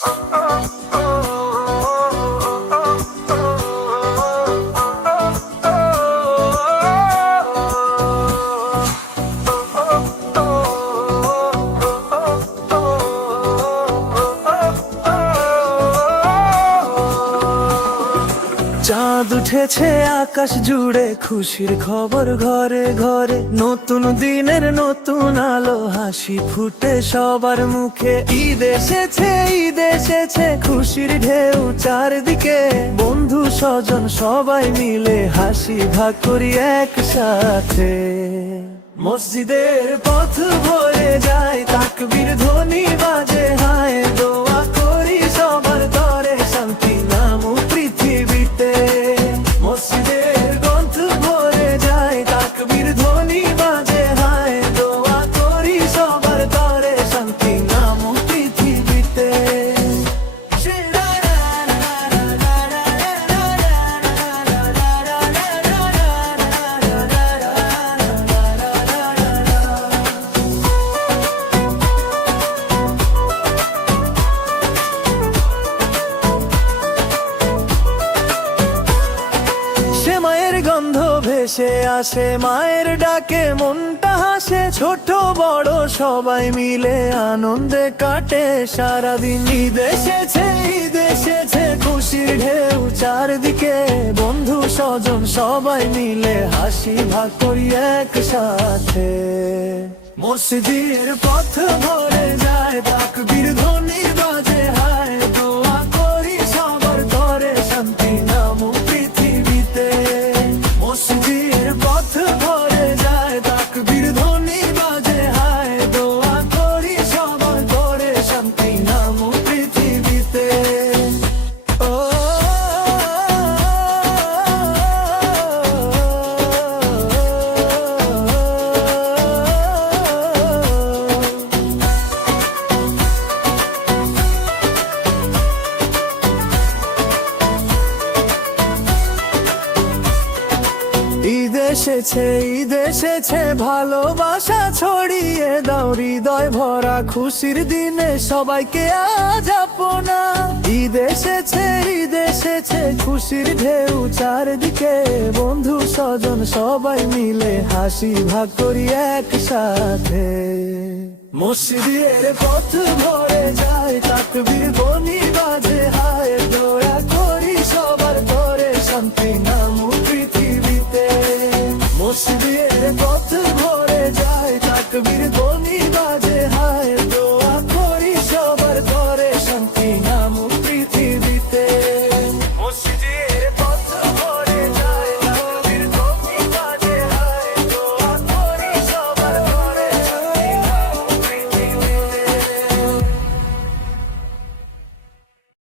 চাঁদ উঠেছে আকাশ জুড়ে, খুশির খবর ঘরে ঘরে, নতুন দিনের নতুন আলো, হাসি ফুটে সবার মুখে। ঈদ এসেছে, ঈদ এসেছে, খুশির ঢেউ চারদিকে, বন্ধু স্বজন সবাই মিলে হাসি ভাগ করি একসাথে। মসজিদের পথ ভরে যায়, তাকবীর ধ্বনি বাজে, হায় দোয়া করি সবার তরে, শান্তি নামুক পৃথিবীতে। মসজিদের পথ ভরে যায়, তাকবীর ধ্বনি বাজে, হায় দোয়া করি সবার তরে, শান্তি নামুক পৃথিবীতে। মায়ের গন্ধ ভেসে আসে, মায়ের ডাকে মনটা হাসে, ছোট বড় সবাই মিলে আনন্দে কাটে সারাদিন। ঈদ এসেছে, ঈদ এসেছে, খুশির ঢেউ চারদিকে, বন্ধু স্বজন সবাই মিলে হাসি ভাগ করি একসাথে। মসজিদের পথ ভরে যায়, তাকবীর ধ্বনি বাজে, হায় দোয়া করি সবার তরে, শান্তি নামুক পৃথিবীতে। মসজিদের পথ ভরে যায়, তাকবীর ধ্বনি বাজে, হায় দোয়া করি সবার তরে, শান্তি নামুক পৃথিবীতে। ও ঈদ এসেছে, ঈদ এসেছে, ভালোবাসা ছড়িয়ে দাও, হৃদয় ভরা খুশির দিনে সবাইকে আজ আপনা। ঈদ এসেছে, ঈদ এসেছে, খুশির ঢেউ চারদিকে, বন্ধু স্বজন সবাই মিলে হাসি ভাগ করি একসাথে। মসজিদের পথ ভরে যায়, তাকবীর ধ্বনি